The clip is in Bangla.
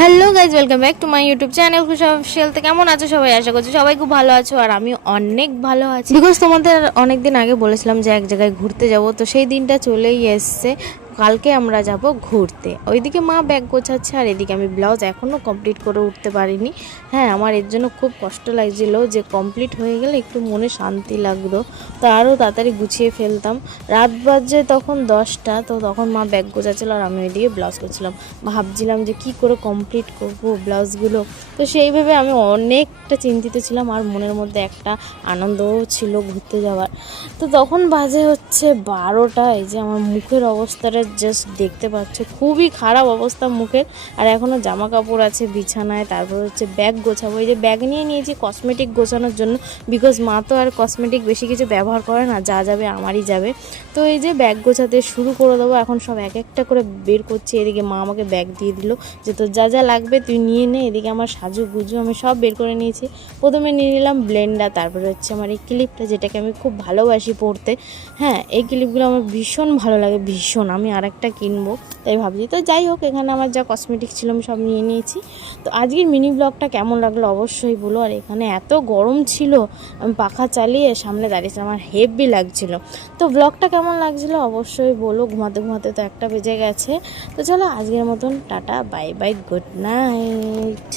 Hello guys, welcome back to my YouTube channel খুশি অফিসিয়াল। তো কেমন আছো সবাই? আশা করছি সবাই খুব ভালো আছো, আর আমি অনেক ভালো আছি। বিকজ তোমাদের অনেক দিন আগে বলেছিলাম যে এক জায়গায় ঘুরতে যাব, তো সেই দিনটা চলেই এসছে। কালকে আমরা যাব ঘুরতে। ওইদিকে মা ব্যাগ গোছাচ্ছে, আর এদিকে আমি ব্লাউজ এখনও কমপ্লিট করে উঠতে পারিনি। হ্যাঁ, আমার এর জন্য খুব কষ্ট লাগছিল যে কমপ্লিট হয়ে গেলে একটু মনে শান্তি লাগতো, তো আরও তাড়াতাড়ি গুছিয়ে ফেলতাম। রাত বাজে তখন 10টা, তো তখন মা ব্যাগ গোছাচ্ছিল আর আমি ওইদিকে ব্লাউজ করছিলাম। ভাবছিলাম যে কি করে কমপ্লিট করব ব্লাউজগুলো। তো সেইভাবে আমি অনেকটা চিন্তিত ছিলাম, আর মনের মধ্যে একটা আনন্দও ছিল ঘুরতে যাওয়ার। তো তখন বাজে হচ্ছে 12টা। এই যে আমার মুখের অবস্থাটা জাস্ট দেখতে পাচ্ছ, খুবই খারাপ অবস্থা মুখের। আর এখনও জামা কাপড় আছে বিছানায়, তারপর হচ্ছে ব্যাগ গোছাবো। এই যে ব্যাগ নিয়ে নিয়েছি কসমেটিক গোছানোর জন্য, বিকজ মা তো আর কসমেটিক বেশি কিছু ব্যবহার করে না, যা যাবে আমারই যাবে। তো এই যে ব্যাগ গোছাতে শুরু করে দেবো। এখন সব এক একটা করে বের করছি। এদিকে মা আমাকে ব্যাগ দিয়ে দিল যে তোর যা যা লাগবে তুই নিয়ে নে। এদিকে আমার সাজু গুজু আমি সব বের করে নিয়েছি। প্রথমে নিয়ে নিলাম ব্লেন্ডার, তারপরে হচ্ছে আমার এই ক্লিপটা, যেটাকে আমি খুব ভালোবাসি পরতে। হ্যাঁ, এই ক্লিপগুলো আমার ভীষণ ভালো লাগে, ভীষণ। আমি আরেকটা কিনবো তাই ভাবছি। তো যাই হোক, এখানে আমার যা কসমেটিক ছিল আমি সব নিয়ে নিয়েছি। তো আজকের মিনি ব্লগটা কেমন লাগলো অবশ্যই বলো। আর এখানে এত গরম ছিল, আমি পাখা চালিয়ে সামনে দাঁড়িয়েছিলাম, আমার হেভি লাগছিল। তো ব্লগটা কেমন লাগছিলো অবশ্যই বলো। ঘুমাতে ঘুমাতে তো 1টা বেজে গেছে। তো চলো আজকের মতন tata, bye bye, good night.